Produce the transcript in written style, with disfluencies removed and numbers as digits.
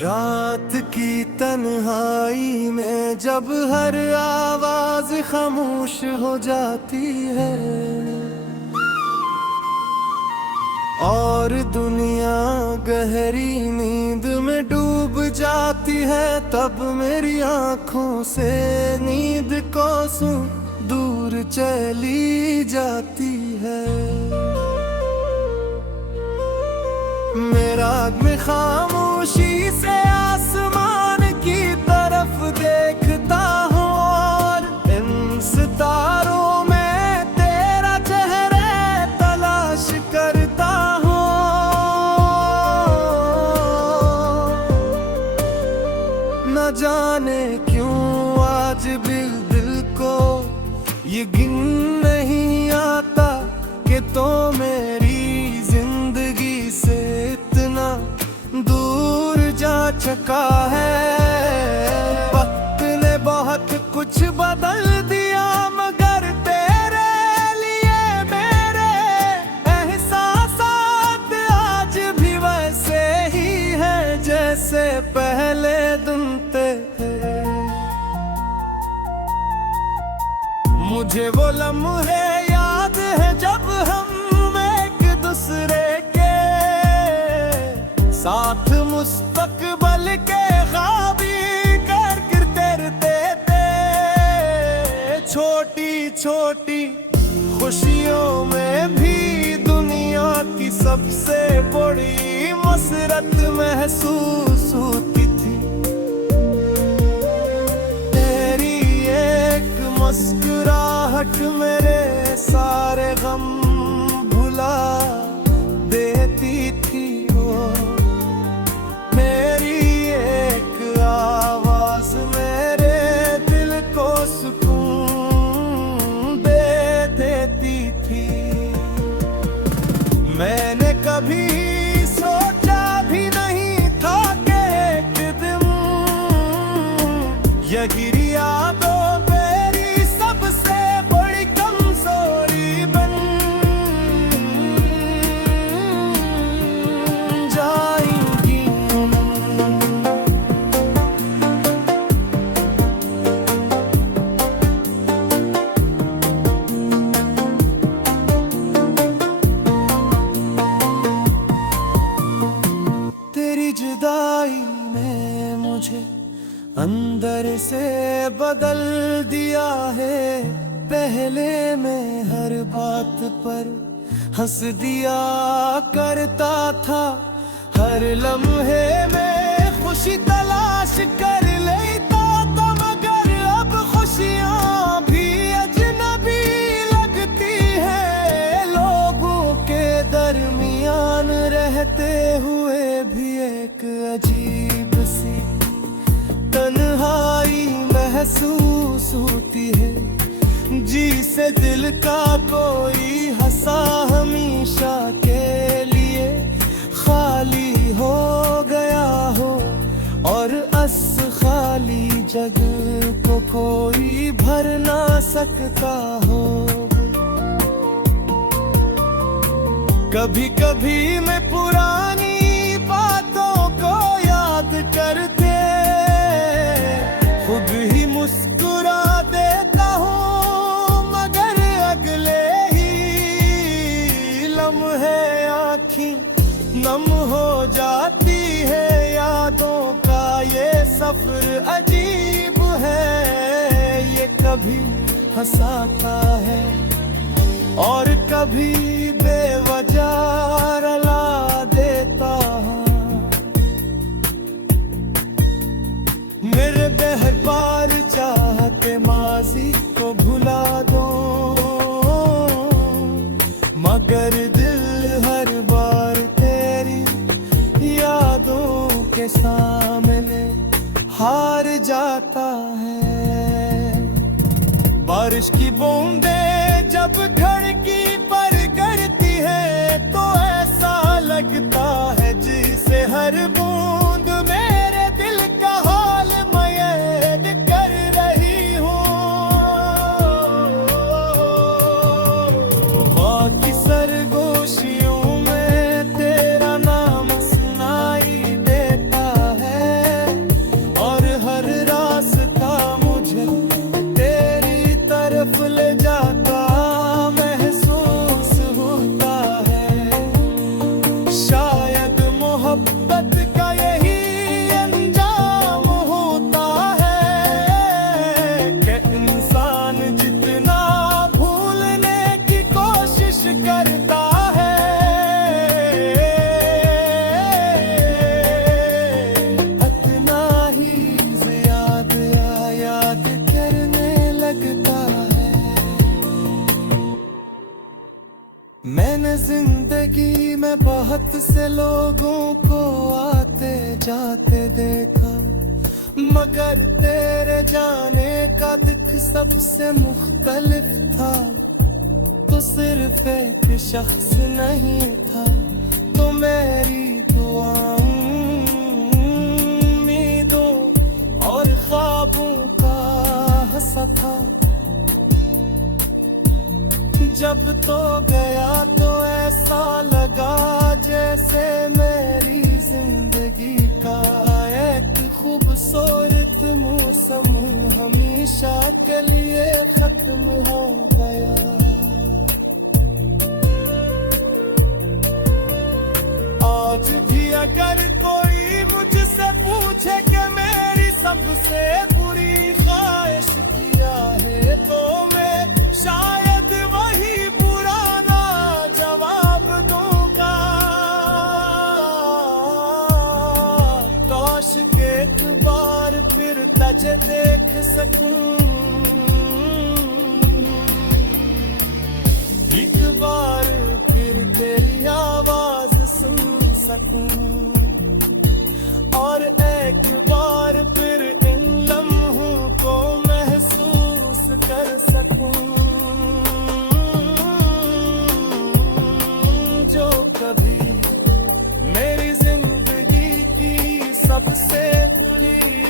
रात की तन्हाई में जब हर आवाज खामोश हो जाती है और दुनिया गहरी नींद में डूब जाती है, तब मेरी आंखों से नींद कोसों दूर चली जाती है। मेरा में खामोशी से आसमान की तरफ देखता हूँ और इन सितारों में तेरा चेहरा तलाश करता हूँ। न जाने क्यों आज भी दिल को ये गिन नहीं आता कि तो मेरी जिंदगी से इतना दूर जा चुका है। वक्त ने बहुत कुछ बदल दिया मगर तेरे लिए मेरे एहसासात आज भी वैसे ही हैं जैसे पहले दिन थे। मुझे वो लम्हे याद है जब हम एक दूसरे के साथ मुस्तकबल के ख्वाबी करते थे। छोटी छोटी खुशियों में भी दुनिया की सबसे बड़ी मसरत महसूस होती थी। तेरी एक मुस्कुराहट मेरे सारे गम भुला देती थी। मेरी एक आवाज मेरे दिल को सुकून दे देती थी। मैंने कभी सोचा भी नहीं था कि एक दिन यही यादों मेरी सबसे बड़ी कमजोरी बन जाएंगी। तेरी जुदाई ने मुझे अंदर से बदल दिया है। पहले मैं हर बात पर हंस दिया करता था, हर लम्हे में खुशी तलाश कर लेता था, मगर अब खुशियाँ भी अजनबी लगती है। लोगों के दरमियान रहते हुए भी एक अजीब सी तन्हाई महसूस होती है, जिसे दिल का कोई हंसा हमेशा के लिए खाली हो गया हो और अस खाली जगह को कोई भर ना सकता हो। कभी कभी मैं पुरानी बातों को याद करते खुद ही मुस्कुरा देता हूँ, मगर अगले ही लम्हे आँखें नम हो जाती है। यादों का ये सफर अजीब है, ये कभी हंसाता है और कभी बेवजह रुला देता है। मेरे बेहबार चाहते माजी को भुला दो, मगर दिल हर बार तेरी यादों के सामने हार जाता है। बारिश की बूंदें जब धरती पर गिरती है तो ऐसा लगता है जैसे हर बूंद मेरे दिल का हाल मयद कर रही हूँ। बाकी सरगोशियों में तेरा नाम सुनाई देता है। तरफ ले जाता महसूस होता है। शायद मोहब्बत का यही अंजाम होता है कि इंसान जितना भूलने की कोशिश करता है, उतना ही याद याद करने लगता है। मैंने जिंदगी में बहुत से लोगों को आते जाते देखा, मगर तेरे जाने का दिख सबसे मुख्तलिफ था। तो सिर्फ एक शख्स नहीं था, तो मेरी दुआओं, उम्मीदों और ख्वाबों का हिस्सा था। जब तो गया तो ऐसा लगा जैसे मेरी जिंदगी का एक खूबसूरत मौसम हमेशा के लिए खत्म हो गया। आज भी अगर कोई मुझसे पूछे कि मेरी सबसे बुरी ख्वाहिश क्या है, तो मैं शायद वही पुराना जवाब दूंगा। काश के एक बार फिर तुझे देख सकूं, एक बार फिर तेरी आवाज सुन सकूं, और एक बार फिर इन लम्हों को महसूस कर सकूं, जो कभी मेरी जिंदगी की सबसे खुली